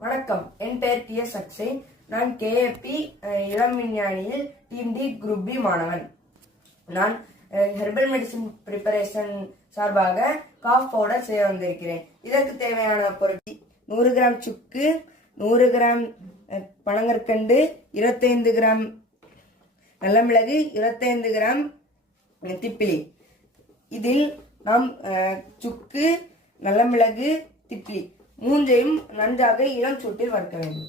வணக்கம், என் பெயர் டி.எஸ். அக்ஷய். நான் கேஏபி இளம் விஞ்ஞானியில் டீம் டி குரூப் பி மாணவன். நான் ஹெர்பல் மெடிசின் ப்ரிப்பரேஷன் சார்பாக காஃப் பவுடர் செய்ய வந்திருக்கிறேன். இதற்கு தேவையான பொருட்கள் 100 கிராம் சுக்கு, 100 கிராம் பனங்கற்கண்டு, 25 கிராம் நல்ல மிளகு, 25 கிராம் திப்பிலி. இதில் நாம் சுக்கு, நல்ல மிளகு, திப்பிலி மூன்றையும் நன்றாக இளம் சூட்டில் வறுக்க வேண்டும்.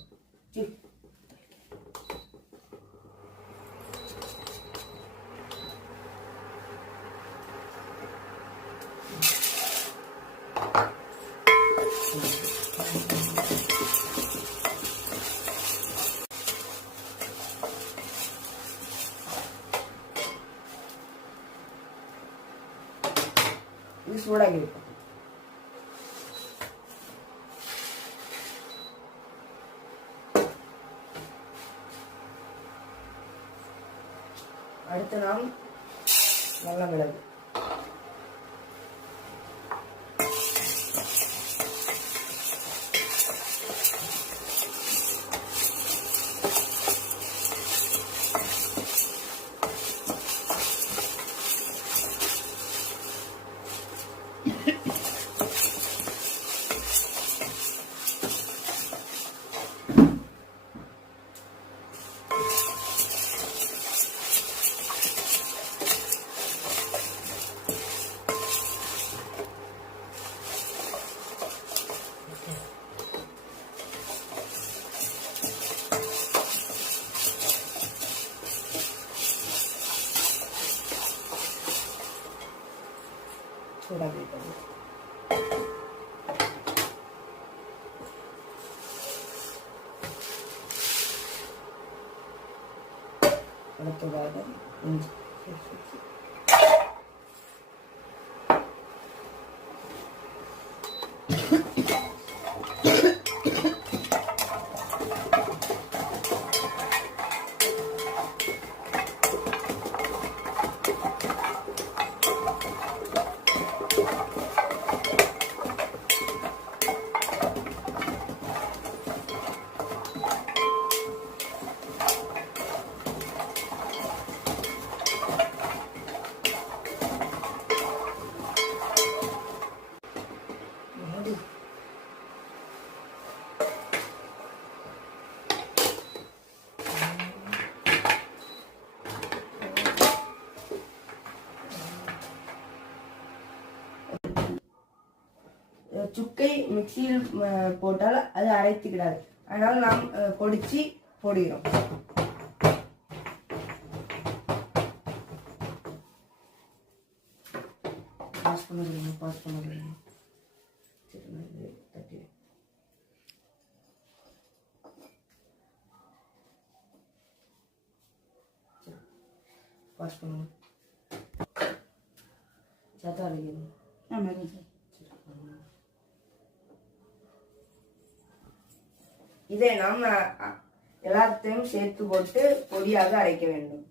இது சூடாகி இருக்கும். அடுத்து நாம் நல்ல மிளகு, சூடாக இருக்கும். அடுத்ததாக இஞ்சி, சுக்கை மிக்சியில் போட்டால் அது அரைத்துக்கிடாது. அதனால் நாம் பொடிச்சு போடுகிறோம். பாஸ் பண்ண சத்தம் அடிக்கணும். இதை நாம் எல்லாத்தையும் சேர்த்து போட்டு பொடியாக அரைக்க வேண்டும்.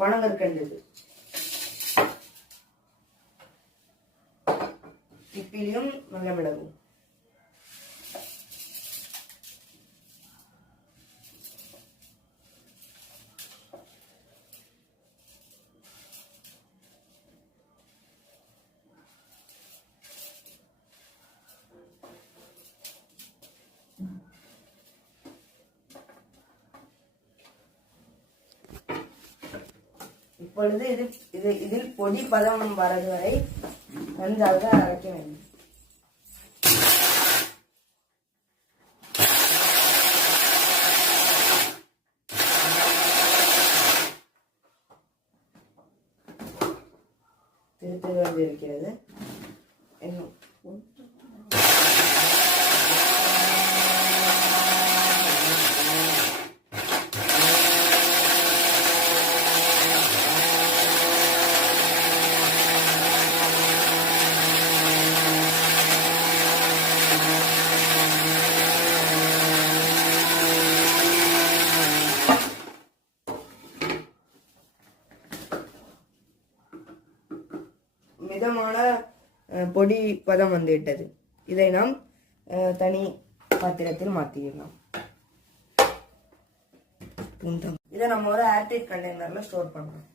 பனங்கற்கண்டு, திப்பிலியும் நல்ல மிளகும், இப்பொழுது இதில் பொடி பதம் வரது வரை நன்றாக அரைக்க வேண்டும். திருத்தி வந்து இருக்கிறது. இன்னும் மிதமான பொடி பதம் வந்துவிட்டது. இதை நாம் தனி பாத்திரத்தில் மாற்றிடலாம். இதை நம்ம ஒரு ஏர்டைட் கண்டெய்னர்ல ஸ்டோர் பண்ணலாம்.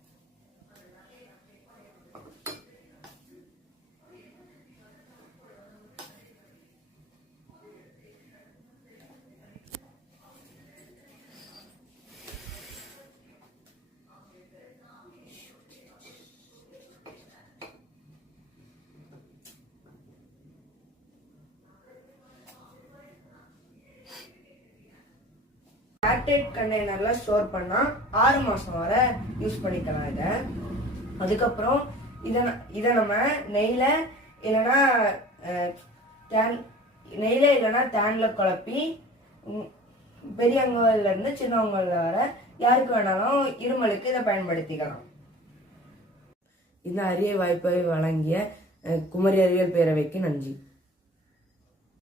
ஏர்டைட் கண்டெய்னர்ல ஸ்டோர் பண்ணா 6 மாசம் வரை யூஸ் பண்ணிக்கலாம். அதுக்கப்புறம் இதை நம்ம நெய்ல இல்லைன்னா தேன்ல குழப்பி பெரியவங்கள்ல இருந்து சின்னவங்கள்ல வர யாருக்கு வேணாலும் இருமலுக்கு இதை பயன்படுத்திக்கலாம். இந்த அரிய வாய்ப்பை வழங்கிய குமரி அறிவியல் பேரவைக்கு நன்றி.